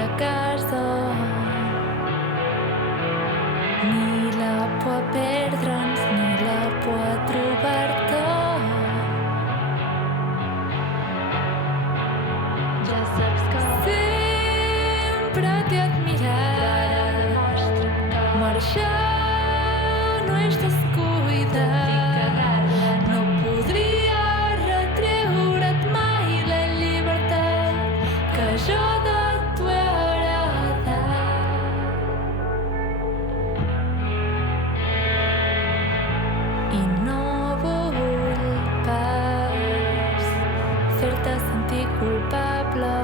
a casa, ni la por a perdre'ns ni la por a trobar-te. Ja saps que sempre t'he admirat, marxar no és descuidar, no podria retreure't mai la llibertat que jo de tu he heredat. I no vull pas fer-te sentir culpable,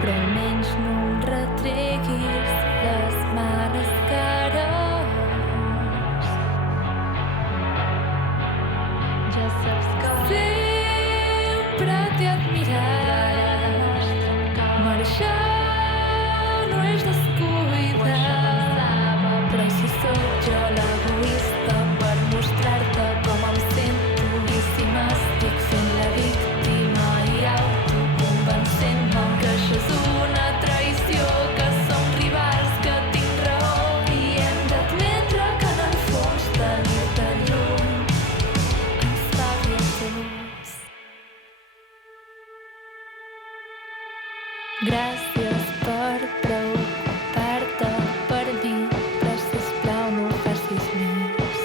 però almenys no em retreguis les males cares. Ja saps que sempre t'he admirat, marxar no és descuidar, però si sóc jo l'egoista per mostrar-te com em sento, i si m'estic fent la víctima i autoconvencent-me que això és una traïció, que som rivals, que tinc raó i hem d'admetre que en el fons tenir-te lluny ens fa bé a tots. Gràcies per preocupar-te per mi, però sisplau no ho facis més.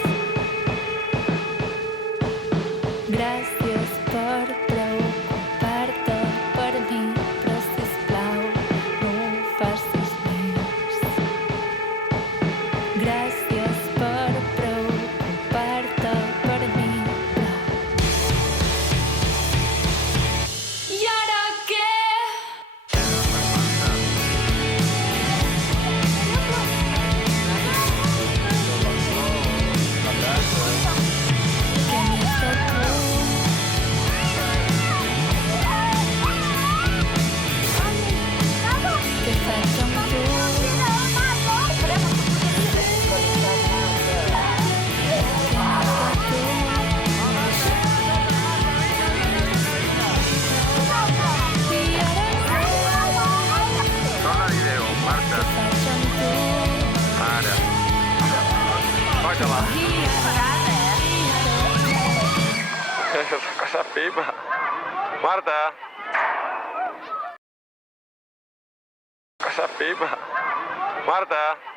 Gràcies per preocupar-te per mi, però sisplau no ho facis més. Gràcies per preocupar-te per mi, però... I ara què? Què més de tu? Què faig amb tu? Què més de tu? I ara què? Torna el vídeo, Marta. Què faig amb tu? Ara. Posa-la. I ara Esta cosa pipa. Marta. Cosa pipa. Marta.